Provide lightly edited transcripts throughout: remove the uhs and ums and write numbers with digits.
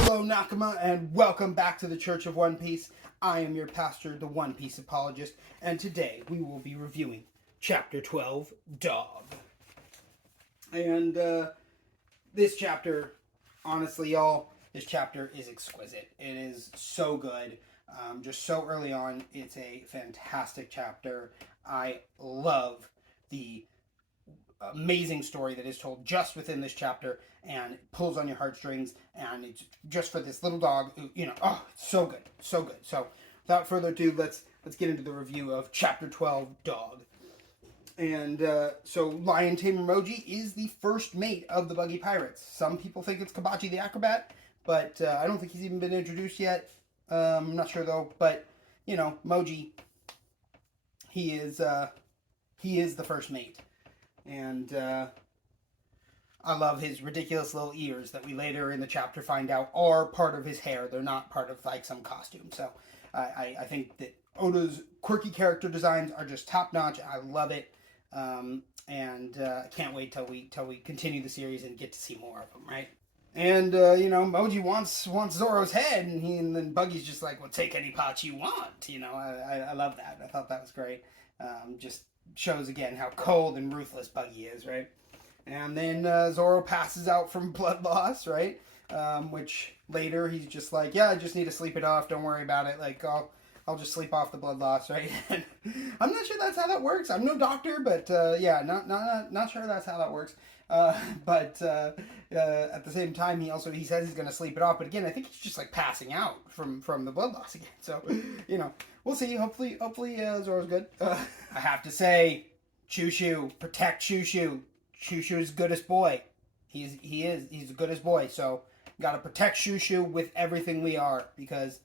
Hello, Nakama, and welcome back to the Church of One Piece. I am your pastor, the One Piece apologist, and today we will be reviewing Chapter 12, Dog. And this chapter, honestly, y'all, this chapter is exquisite. It is so good. Just so early on, it's a fantastic chapter. I love the amazing story that is told just within this chapter, and it pulls on your heartstrings, and it's just for this little dog who, it's so good, so good. So without further ado, let's get into the review of Chapter 12, Dog. And so Lion Tamer Moji is the first mate of the Buggy Pirates. Some people think it's Kabachi the Acrobat, but I don't think he's even been introduced yet. I'm not sure though, but Moji, he is the first mate. And I love his ridiculous little ears that we later in the chapter find out are part of his hair. They're not part of like some costume. So I think that Oda's quirky character designs are just top notch. I love it, and I can't wait till we continue the series and get to see more of them. Right? And Moji wants Zoro's head, and then Buggy's just like, "Well, take any pot you want." I love that. I thought that was great. Just shows again how cold and ruthless Buggy is, right? And then Zoro passes out from blood loss, right? Which later he's just like, yeah, I just need to sleep it off. Don't worry about it. Like I'll just sleep off the blood loss, right? And I'm not sure that's how that works. I'm no doctor, but yeah, not sure that's how that works. But at the same time, he says he's going to sleep it off. But again, I think he's just like passing out from the blood loss again. So we'll see. Hopefully Zoro's good. I have to say, Chouchou, protect Chouchou. Chouchou's goodest boy. He's the goodest boy. So gotta protect Chouchou with everything we are, because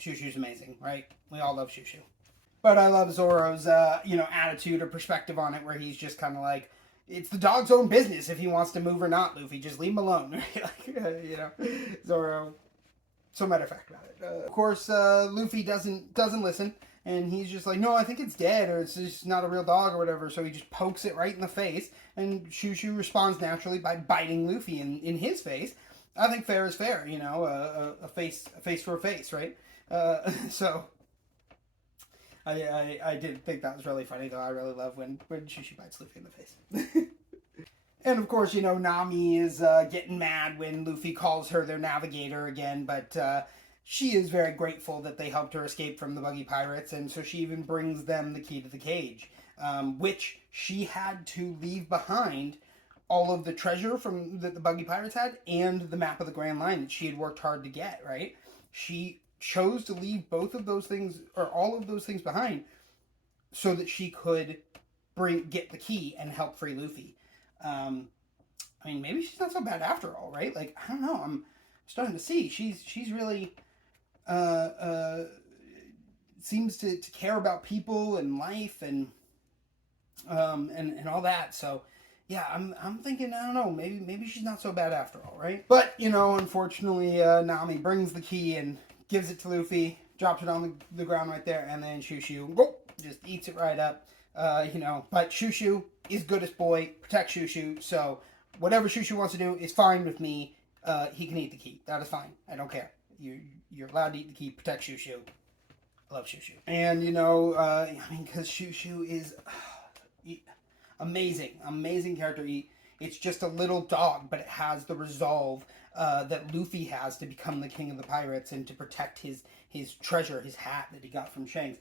Chouchou's amazing, right? We all love Chouchou. But I love Zoro's attitude or perspective on it, where he's just kind of like, it's the dog's own business if he wants to move or not, Luffy. Just leave him alone. Zoro. So matter of fact about it. Of course, Luffy doesn't listen, and he's just like, no, I think it's dead, or it's just not a real dog or whatever. So he just pokes it right in the face, and Chouchou responds naturally by biting Luffy in his face. I think fair is fair, a face for a face, right? So I did think that was really funny, though. I really love when Chouchou bites Luffy in the face. And of course, Nami is getting mad when Luffy calls her their navigator again, but she is very grateful that they helped her escape from the Buggy Pirates, and so she even brings them the key to the cage, which she had to leave behind all of the treasure that the Buggy Pirates had, and the map of the Grand Line that she had worked hard to get, right? She chose to leave both of those things, or all of those things behind, so that she could get the key and help free Luffy. Maybe she's not so bad after all, right? Like, I don't know. I'm starting to see she's really seems to care about people and life and all that. So yeah, I'm thinking, I don't know, maybe she's not so bad after all, right? But unfortunately, Nami brings the key and gives it to Luffy, drops it on the ground right there, and then Chouchou just eats it right up. But Chouchou is goodest boy, protect Chouchou, so whatever Chouchou wants to do is fine with me. He can eat the key. That is fine. I don't care. You're allowed to eat the key. Protect Chouchou. I love Chouchou. And, because Chouchou is amazing character. It's just a little dog, but it has the resolve that Luffy has to become the king of the pirates and to protect his treasure, his hat that he got from Shanks.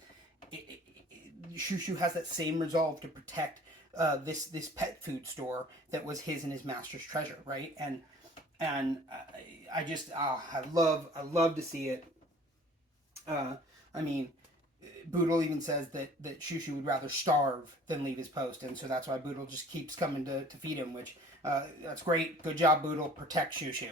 Chouchou has that same resolve to protect this pet food store that was his and his master's treasure, right? And I love to see it. Boodle even says that Chouchou would rather starve than leave his post, and so that's why Boodle just keeps coming to feed him, which that's great. Good job, Boodle. Protect Chouchou.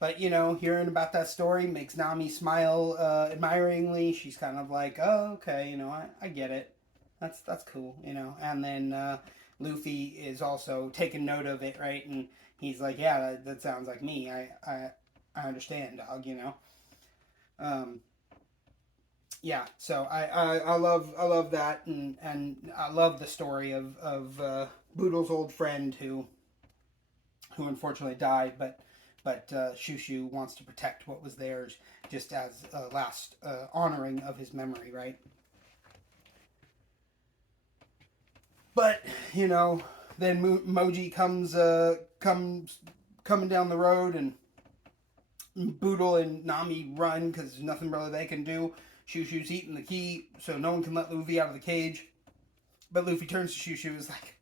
But, hearing about that story makes Nami smile admiringly. She's kind of like, oh, okay, I get it. That's cool, And then Luffy is also taking note of it, right? And he's like, yeah, that sounds like me. I understand, dog, Yeah, so I love that, and I love the story of Boodle's old friend who who unfortunately died, but Chouchou wants to protect what was theirs, just as a last honoring of his memory, right? But then Moji comes coming down the road, and Boodle and Nami run because there's nothing really they can do. Chouchou's eating the key, so no one can let Luffy out of the cage. But Luffy turns to Chouchou and is like,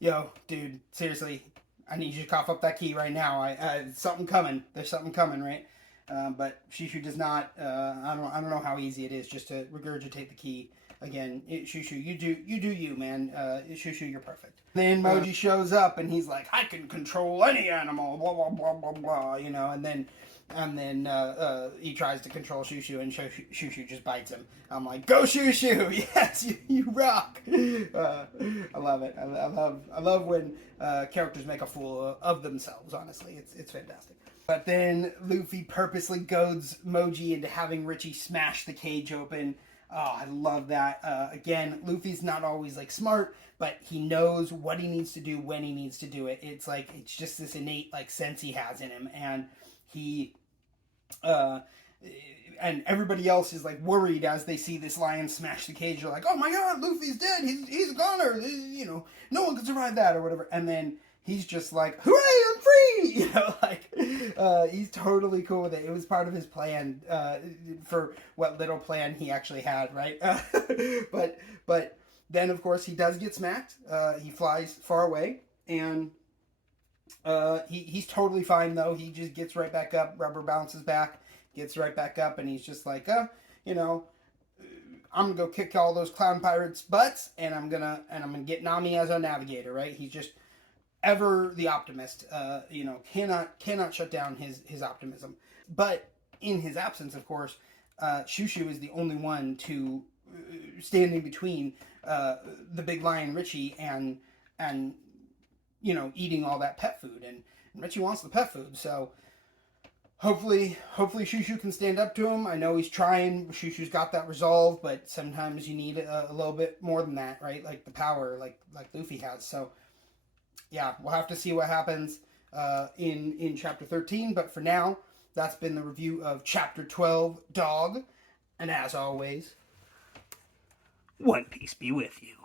"Yo, dude, seriously, I need you to cough up that key right now. Something coming. There's something coming, right?" But Chouchou does not. I don't know how easy it is just to regurgitate the key again. Chouchou, you do you, man. Chouchou, you're perfect. Then Moji shows up and he's like, "I can control any animal." Blah blah blah blah blah. And then he tries to control Chouchou, and Chouchou just bites him. I'm like, "Go Chouchou! Yes, you rock!" I love it. I love when characters make a fool of themselves. Honestly, it's fantastic. But then Luffy purposely goads Moji into having Richie smash the cage open. Oh, I love that. Again, Luffy's not always like smart, but he knows what he needs to do when he needs to do it. It's just this innate like sense he has in him, and he and everybody else is like worried as they see this lion smash the cage. They're like, "Oh my God, Luffy's dead. He's a goner. No one can survive that," or whatever. And then he's just like, "Hooray, I'm free!" He's totally cool with it. It was part of his plan for what little plan he actually had, right? But then of course he does get smacked. He flies far away, and he's totally fine though. He just gets right back up. Rubber bounces back, gets right back up, and he's just like, I'm gonna go kick all those clown pirates' butts, and I'm gonna get Nami as our navigator, right? He's just ever the optimist. Cannot shut down his optimism. But in his absence, of course, Chouchou is the only one to standing between the big lion Richie and eating all that pet food, and Richie wants the pet food, so hopefully Chouchou can stand up to him. I know he's trying. Chouchou's got that resolve, but sometimes you need a little bit more than that, right? Like the power, like Luffy has. So yeah, we'll have to see what happens in chapter 13. But for now, that's been the review of chapter 12, Dog. And as always, One Piece be with you.